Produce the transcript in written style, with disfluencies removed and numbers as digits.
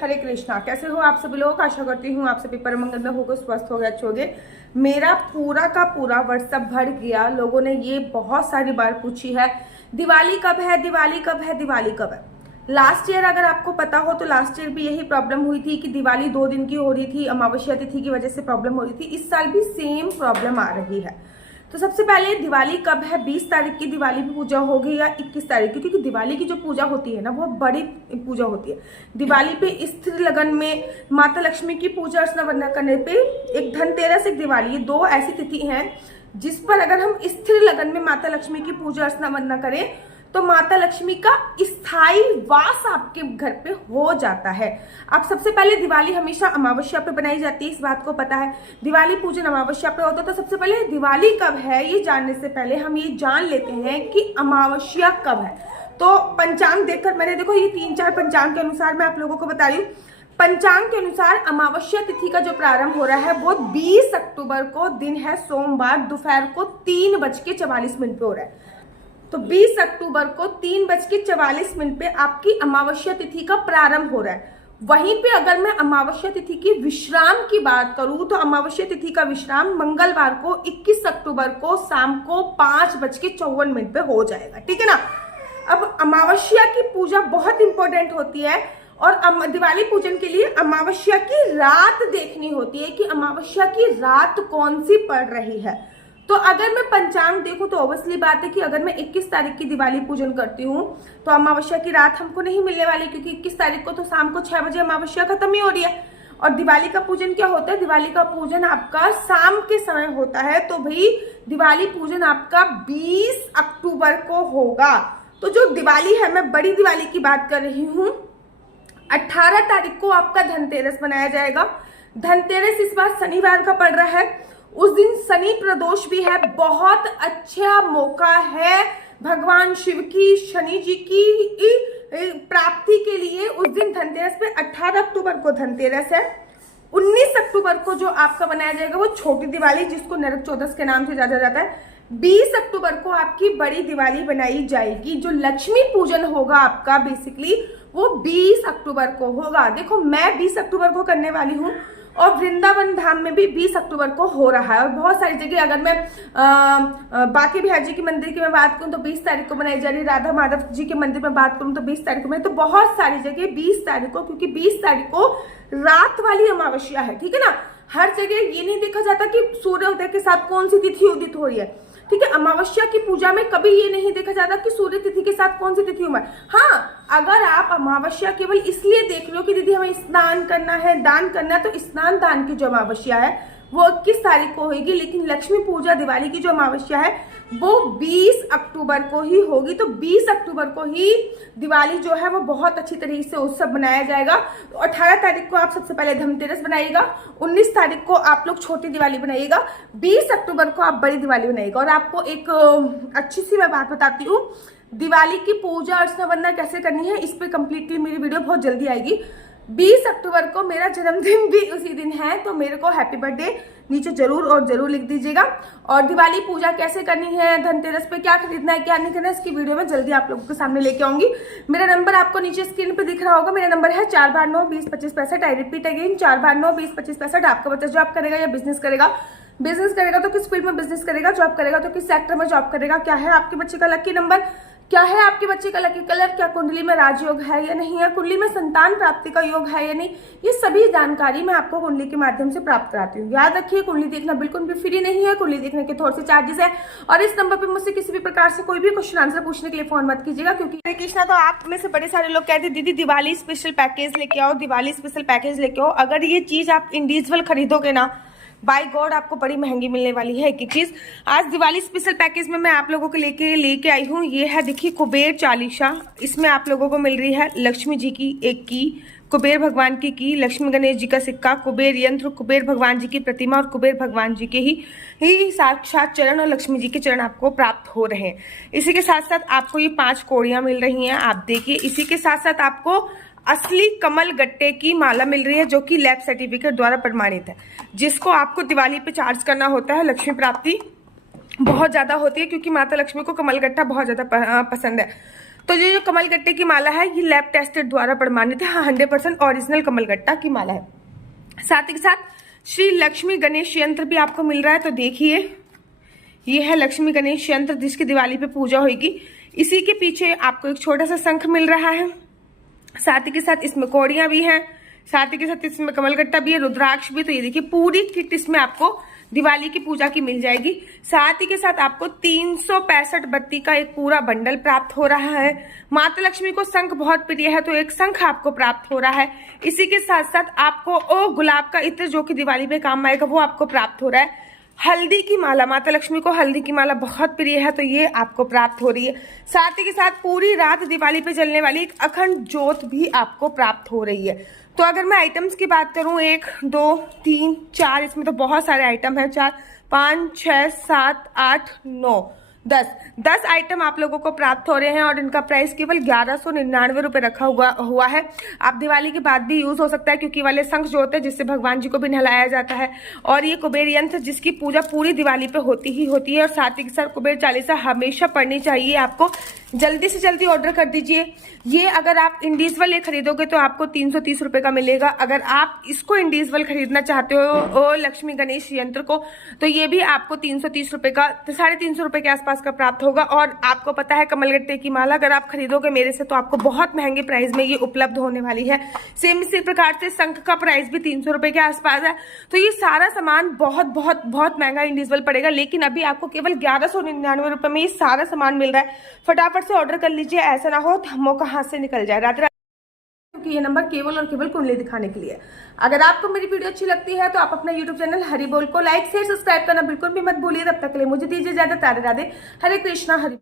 हरे कृष्णा। कैसे हो आप सभी लोग? आशा करती हूँ आप सभी परम मंगल में होगे, स्वस्थ हो गए, अच्छे हो गए। मेरा पूरा का पूरा व्हाट्सएप भर गया। लोगों ने ये बहुत सारी बार पूछी है, दिवाली कब है, दिवाली कब है, दिवाली कब है। लास्ट ईयर अगर आपको पता हो तो लास्ट ईयर भी यही प्रॉब्लम हुई थी कि दिवाली 2 दिन की हो रही थी, अमावस्या तिथि की वजह से प्रॉब्लम हो रही थी। इस साल भी सेम प्रॉब्लम आ रही है। तो सबसे पहले दिवाली कब है? 20 तारीख की दिवाली की पूजा होगी या 21 तारीख की? क्योंकि दिवाली की जो पूजा होती है ना, बहुत बड़ी पूजा होती है। दिवाली पे स्त्री लगन में माता लक्ष्मी की पूजा अर्चना वंदना करने पे एक धनतेरस, एक दिवाली, ये 2 ऐसी तिथि हैं जिस पर अगर हम स्त्री लगन में माता लक्ष्मी की पूजा अर्चना वंदना करें तो माता लक्ष्मी का स्थायी वास आपके घर पे हो जाता है। अब सबसे पहले दिवाली हमेशा अमावस्या पे बनाई जाती है, इस बात को पता है। दिवाली पूजन अमावस्या पे होता है। तो सबसे पहले दिवाली कब है ये जानने से पहले हम ये जान लेते हैं कि अमावस्या कब है। तो पंचांग देखकर, मैंने देखो ये 3-4 पंचांग के अनुसार मैं आप लोगों को बता रही हूँ। पंचांग के अनुसार अमावस्या तिथि का जो प्रारंभ हो रहा है वो 20 अक्टूबर को, दिन है सोमवार, दोपहर को 3:44 पे हो रहा है। तो 20 अक्टूबर को 3:44 पे आपकी अमावस्या तिथि का प्रारंभ हो रहा है। वहीं पे अगर मैं अमावस्या तिथि की विश्राम की बात करूं तो अमावस्या तिथि का विश्राम मंगलवार को 21 अक्टूबर को शाम को 5:54 पे हो जाएगा। ठीक है ना। अब अमावस्या की पूजा बहुत इंपॉर्टेंट होती है और दिवाली पूजन के लिए अमावस्या की रात देखनी होती है कि अमावस्या की रात कौन सी पड़ रही है। तो अगर मैं पंचांग देखूं तो ऑब्वियसली बात है कि अगर मैं 21 तारीख की दिवाली पूजन करती हूँ तो अमावस्या की रात हमको नहीं मिलने वाली, क्योंकि 21 तारीख को तो शाम को 6 बजे अमावस्या खत्म ही हो रही है। और दिवाली का पूजन क्या होता है? दिवाली का पूजन आपका शाम के समय होता है। तो भाई दिवाली पूजन आपका 20 अक्टूबर को होगा। तो जो दिवाली है, मैं बड़ी दिवाली की बात कर रही हूँ, 18 तारीख को आपका धनतेरस मनाया जाएगा। धनतेरस इस बार शनिवार का पड़ रहा है। उस दिन शनि प्रदोष भी है। बहुत अच्छा मौका है भगवान शिव की, शनि जी की प्राप्ति के लिए। उस दिन धनतेरस पे 18 अक्टूबर को धनतेरस है। 19 अक्टूबर को जो आपका बनाया जाएगा वो छोटी दिवाली, जिसको नरक चौदस के नाम से जाना जाता है। 20 अक्टूबर को आपकी बड़ी दिवाली बनाई जाएगी। जो लक्ष्मी पूजन होगा आपका बेसिकली वो 20 अक्टूबर को होगा। देखो मैं 20 अक्टूबर को करने वाली हूँ और वृंदावन धाम में भी 20 अक्टूबर को हो रहा है। और बहुत सारी जगह, अगर मैं बाकी बिहार जी के मंदिर की मैं बात करूं तो 20 तारीख को मनाई जा रही है। राधा माधव जी के मंदिर में बात करूं तो 20 तारीख को। तो बहुत सारी जगह 20 तारीख को, क्योंकि 20 तारीख को रात वाली अमावस्या है। ठीक है ना। हर जगह ये नहीं देखा जाता कि सूर्योदय के साथ कौन सी तिथि उदित हो रही है। ठीक है। अमावस्या की पूजा में कभी ये नहीं देखा जाता कि सूर्य तिथि के साथ कौन सी तिथि उमर। हाँ, अगर आप अमावस्या केवल इसलिए देख रहे हो कि दीदी हमें स्नान करना है, दान करना है, तो स्नान दान की जो अमावस्या है वो 21 तारीख को होगी। लेकिन लक्ष्मी पूजा दिवाली की जो अमावस्या है वो 20 अक्टूबर को ही होगी। तो 20 अक्टूबर को ही दिवाली जो है वो बहुत अच्छी तरीके से उत्सव मनाया जाएगा। तो 18 तारीख को आप सबसे पहले धनतेरस बनाइएगा, 19 तारीख को आप लोग छोटी दिवाली बनाइएगा, 20 अक्टूबर को आप बड़ी दिवाली बनाइएगा। और आपको एक अच्छी सी मैं बात बताती हूँ, दिवाली की पूजा अर्चना वंदना कैसे करनी है इस पर कंप्लीटली मेरी वीडियो बहुत जल्दी आएगी। 20 अक्टूबर को मेरा जन्मदिन भी उसी दिन है, तो मेरे को हैप्पी बर्थडे नीचे जरूर और जरूर लिख दीजिएगा। और दिवाली पूजा कैसे करनी है, धनतेरस पे क्या खरीदना है, क्या नहीं करना है, इसकी वीडियो में जल्दी आप लोगों के सामने लेके आऊंगी। मेरा नंबर आपको नीचे स्क्रीन पे दिख रहा होगा। मेरा नंबर है 4/9-20-25-65। I repeat again, 4/9-20-25-65। आपका बच्चा जॉब करेगा या बिजनेस करेगा? बिजनेस करेगा तो किस फील्ड में बिजनेस करेगा? जॉब करेगा तो किस सेक्टर में जॉब करेगा? क्या है आपके बच्चे का लकी नंबर, क्या है आपके बच्चे का लकी कलर, क्या कुंडली में राजयोग है या नहीं है, कुंडली में संतान प्राप्ति का योग है या नहीं, ये सभी जानकारी मैं आपको कुंडली के माध्यम से प्राप्त कराती हूँ। याद रखिए, कुंडली देखना बिल्कुल भी फ्री नहीं है। कुंडली देखने के थोड़े से चार्जेस है। और इस नंबर पे मुझसे किसी भी प्रकार से कोई भी क्वेश्चन आंसर पूछने के लिए फोन मत कीजिएगा, क्योंकि हरे कृष्णा। तो आप में से बड़े सारे लोग कहते हैं दीदी दिवाली स्पेशल पैकेज लेके आओ, दिवाली स्पेशल पैकेज लेके आओ। अगर ये चीज आप इंडिविजुअल खरीदोगे ना, बाय गॉड आपको बड़ी महंगी मिलने वाली है एक चीज। आज दिवाली स्पेशल पैकेज में मैं आप लोगों को लेके आई हूँ। ये है, देखिए, कुबेर चालीसा। इसमें आप लोगों को मिल रही है लक्ष्मी जी की एक की, कुबेर भगवान की, लक्ष्मी गणेश जी का सिक्का, कुबेर यंत्र, कुबेर भगवान जी की प्रतिमा और कुबेर भगवान जी के ही साक्षात चरण और लक्ष्मी जी के चरण आपको प्राप्त हो रहे हैं। इसी के साथ साथ आपको ये 5 कोड़ियां मिल रही हैं, आप देखिए। इसी के साथ साथ आपको असली कमल गट्टे की माला मिल रही है, जो कि लैब सर्टिफिकेट द्वारा प्रमाणित है, जिसको आपको दिवाली पे चार्ज करना होता है। लक्ष्मी प्राप्ति बहुत ज्यादा होती है, क्योंकि माता लक्ष्मी को कमल गट्टा बहुत ज्यादा पसंद है। तो ये जो कमलगट्टे की माला है ये लैब टेस्टेड द्वारा प्रमाणित है, 100% ओरिजिनल कमलगट्टा की माला है। साथ ही के साथ श्री लक्ष्मी गणेश यंत्र भी आपको मिल रहा है। तो देखिए ये है लक्ष्मी गणेश यंत्र जिसकी दिवाली पे पूजा होगी। इसी के पीछे आपको एक छोटा सा शंख मिल रहा है, साथ ही के साथ इसमें कौड़ियां भी हैं, साथ ही के साथ इसमें कमलगट्टा भी है, रुद्राक्ष भी। तो ये देखिए पूरी किट इसमें आपको दिवाली की पूजा की मिल जाएगी। साथ ही के साथ आपको 365 बत्ती का एक पूरा बंडल प्राप्त हो रहा है। माता लक्ष्मी को शंख बहुत प्रिय है तो एक शंख आपको प्राप्त हो रहा है। इसी के साथ साथ आपको ओ गुलाब का इत्र जो कि दिवाली पे काम आएगा वो आपको प्राप्त हो रहा है। हल्दी की माला, माता लक्ष्मी को हल्दी की माला बहुत प्रिय है तो ये आपको प्राप्त हो रही है। साथ ही के साथ पूरी रात दिवाली पे जलने वाली एक अखंड ज्योत भी आपको प्राप्त हो रही है। तो अगर मैं आइटम्स की बात करूं 1 2 3 4, इसमें तो बहुत सारे आइटम है, 4 5 6 7 8 9 10 आइटम आप लोगों को प्राप्त हो रहे हैं और इनका प्राइस केवल 1199 रुपए रखा हुआ है। आप दिवाली के बाद भी यूज हो सकता है क्योंकि वाले शंख जो होते हैं जिससे भगवान जी को भी नहलाया जाता है, और ये कुबेर यंत्र जिसकी पूजा पूरी दिवाली पे होती ही होती है। और साथ ही के साथ कुबेर चालीसा हमेशा पढ़नी चाहिए। आपको जल्दी से जल्दी ऑर्डर कर दीजिए। ये अगर आप इंडिविजुअल खरीदोगे तो आपको 330 रुपए का मिलेगा। अगर आप इसको इंडिविजुअल खरीदना चाहते हो लक्ष्मी गणेश यंत्र को तो ये भी आपको 330 रुपए का, 350 रुपए के आसपास का प्राप्त होगा। और आपको पता है कमलगट्टे की माला अगर आप खरीदोगे मेरे से तो आपको बहुत महंगे प्राइस में ये उपलब्ध होने वाली है। सेम इसी प्रकार से शंख का प्राइस भी 300 रुपए के आसपास है। तो ये सारा सामान बहुत बहुत बहुत महंगा इंडिविजुअल पड़ेगा, लेकिन अभी आपको केवल 1199 रुपए में ये सारा सामान मिल रहा है। फटाफट से ऑर्डर कर लीजिए, ऐसा ना हो मौका हाथ से निकल जाए रात क्योंकि ये नंबर केवल और केवल कुंडली दिखाने के लिए। अगर आपको मेरी वीडियो अच्छी लगती है तो आप अपना YouTube चैनल हरि बोल को लाइक शेयर सब्सक्राइब करना बिल्कुल भी मत भूलिए। तब तक के लिए मुझे दीजिए इजाजत। राधे राधे, हरे कृष्णा हरि।